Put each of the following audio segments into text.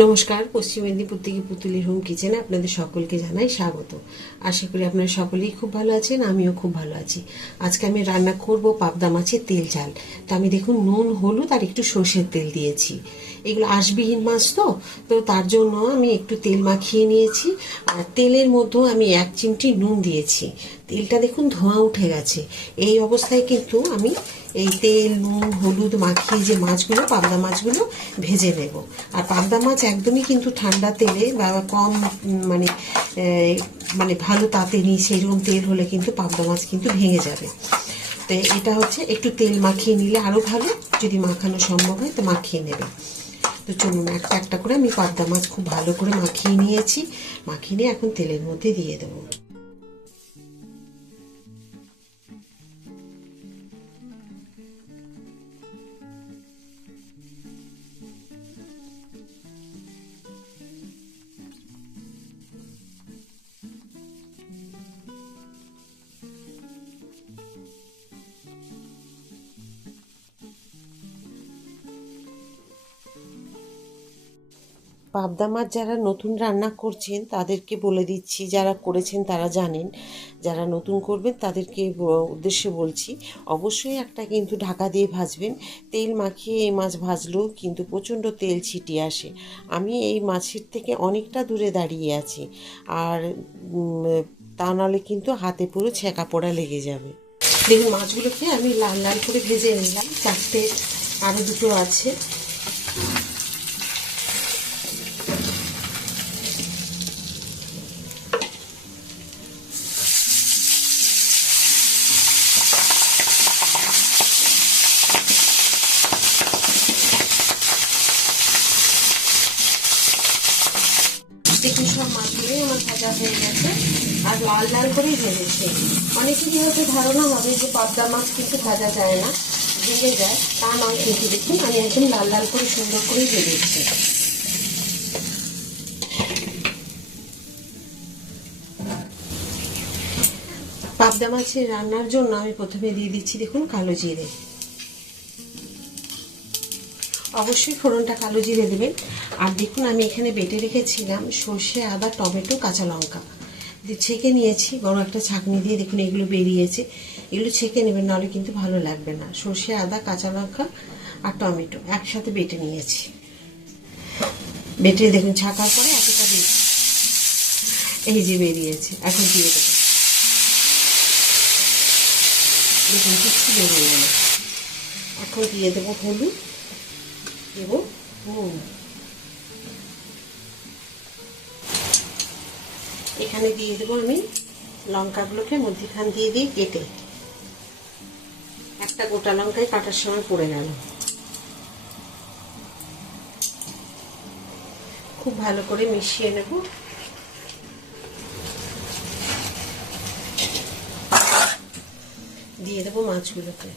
নমস্কার, পশ্চিম মেদিনীপুর থেকে পুতুলির হোম কিচেনে আপনাদের সকলকে জানাই স্বাগত। আশা করি আপনারা সকলেই খুব ভালো আছেন, আমিও খুব ভালো আছি। আজকে আমি রান্না করব পাবদা মাছের তেল ঝাল। তো আমি দেখুন নুন, হলুদ আর একটু সর্ষের তেল দিয়েছি। এগুলো আঁশবিহীন মাছ তো তো তার জন্য আমি একটু তেল মাখিয়ে নিয়েছি। আর তেলের মধ্যেও আমি এক চিমটি নুন দিয়েছি। তেলটা দেখুন ধোঁয়া উঠে গেছে। এই অবস্থায় কিন্তু আমি এই তেল, নুন, হলুদ মাখিয়ে যে মাছগুলো, পাবদা মাছগুলো ভেজে নেব। আর পাবদা মাছ একদমই কিন্তু ঠান্ডা তেলে বা কম মানে মানে ভালো তাতে নিই সেইরকম তেল হলে কিন্তু পাবদা মাছ কিন্তু ভেঙে যাবে। তো এটা হচ্ছে একটু তেল মাখিয়ে নিলে আরও ভালো, যদি মাখানো সম্ভব হয় তো মাখিয়ে নেবে। তো চলুন একটা একটা করে আমি পাবদা মাছ খুব ভালো করে মাখিয়ে নিয়েছি। মাখিয়ে নিয়ে এখন তেলের মধ্যে দিয়ে দেবো। পাবদা মাছ যারা নতুন রান্না করছেন, তাদেরকে বলে দিচ্ছি, যারা করেছেন তারা জানেন, যারা নতুন করবেন তাদেরকে উদ্দেশ্যে বলছি, অবশ্যই একটা কিন্তু ঢাকা দিয়ে ভাজবেন। তেল মাখিয়ে এই মাছ ভাজলেও কিন্তু প্রচণ্ড তেল ছিটিয়ে আসে। আমি এই মাছের থেকে অনেকটা দূরে দাঁড়িয়ে আছি। আর তা নাহলে কিন্তু হাতে পুরো ছেঁকা পোড়া লেগে যাবে। দেখুন, মাছগুলোকে আমি লাল লাল করে ভেজে নিলাম। চারটে আরও দুটো আছে। দেখুন সব মাছগুলোই আমার ভাজা হয়ে গেছে, আর লাল লাল করেই ভেজেছি অনেকেরই হয়তো ধারণা হবে যে পাবদা মাছ কিন্তু ভাজা যায় না ভেজে যায়, তা নয় কিন্তু দেখুন আমি একদম লাল লাল করে সুন্দর করেই ভেজেছি পাবদা মাছের রান্নার জন্য আমি প্রথমে দিয়ে দিচ্ছি দেখুন কালো জিরে। অবশ্যই ফোড়নটা কালো জিরে দেবেন। আর দেখুন, আমি এখানে বেটে রেখেছিলাম সর্ষে, আদা, টমেটো, কাঁচা লঙ্কা। ছেঁকে নিয়েছি, বড় একটা ছাঁকনি দিয়ে দেখুন এগুলো বেরিয়েছে। এগুলো ছেঁকে নেবেন, নাহলে কিন্তু ভালো লাগবে না। সর্ষে, আদা, কাঁচা লঙ্কা আর টমেটো একসাথে বেটে নিয়েছি। বেটে দেখুন, ছাকার পরে এতটা দিয়েছি এই যে বেরিয়েছে, এখন দিয়ে দেবো। দেখুন, কিচ্ছু বেরোলো না। এখন দিয়ে দেবো হলুদ। দেবো। নুন এখানে দিয়ে দেবো আমি লঙ্কাগুলোকে মধ্যিখান দিয়ে দিয়ে কেটে। একটা গোটা লঙ্কায় কাটার সময় পড়ে গেল। খুব ভালো করে মিশিয়ে নেব। দিয়ে দেবো মাছগুলোকে।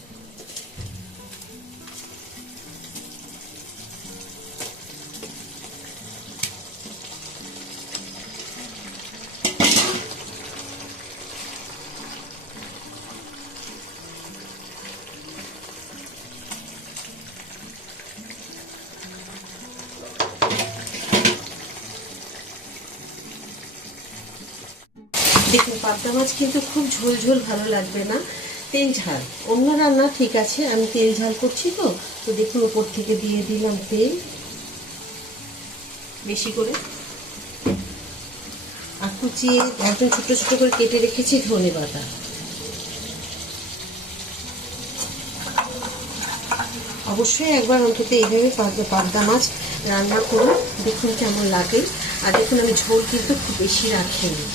দেখুন, পাবদা মাছ কিন্তু খুব ঝোল ঝোল ভালো লাগবে না। তেল ঝাল। অন্য রান্না ঠিক আছে, আমি তেল ঝাল করছি তো। তো দেখুন, উপর থেকে দিয়ে দিলাম তেল। বেশি করে। আর কুচিয়ে একদম ছোট ছোট করে কেটে রেখেছি ধনে পাতা। অবশ্যই একবার অন্তত এইভাবে পাবদা মাছ রান্না করুন। দেখুন কেমন লাগে। আর দেখুন, আমি ঝোল কিন্তু খুব বেশি রাখিনি।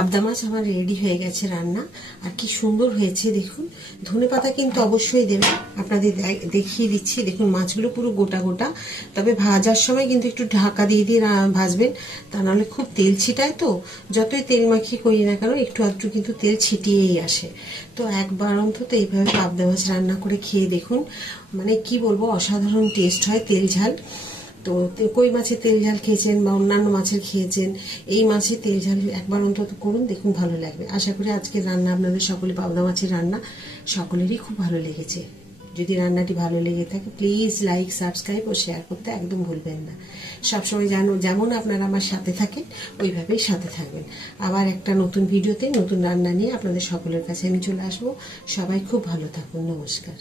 পাবদা মাছ আমার রেডি হয়ে গেছে রান্না। আর কি সুন্দর হয়েছে, দেখুন। ধনে পাতা কিন্তু অবশ্যই দেবেন আপনাদের দেখিয়ে দিচ্ছি। দেখুন, মাছগুলো পুরো গোটা গোটা। তবে ভাজার সময় কিন্তু একটু ঢাকা দিয়ে দিয়ে ভাজবেন। তা নাহলে খুব তেল ছিটায় তো। যতই তেল মাখিয়ে করি না কেন, একটু আধটু কিন্তু তেল ছিটিয়েই আসে। তো একবার অন্তত এইভাবে পাবদা মাছ রান্না করে খেয়ে দেখুন। মানে কি বলব, অসাধারণ টেস্ট হয় তেল ঝাল। তো কই মাছের তেল ঝাল খেয়েছেন বা অন্যান্য মাছের খেয়েছেন, এই মাছের তেল ঝাল একবার অন্তত করুন, দেখুন ভালো লাগবে। আশা করি আজকের রান্না আপনাদের সকলে, পাবদা মাছের রান্না সকলেরই খুব ভালো লেগেছে। যদি রান্নাটি ভালো লেগে থাকে প্লিজ লাইক সাবস্ক্রাইব ও শেয়ার করতে একদম ভুলবেন না। সবসময় জানো, যেমন আপনারা আমার সাথে থাকেন, ওইভাবেই সাথে থাকবেন। আবার একটা নতুন ভিডিওতে নতুন রান্না নিয়ে আপনাদের সকলের কাছে আমি চলে আসব। সবাই খুব ভালো থাকুন, নমস্কার।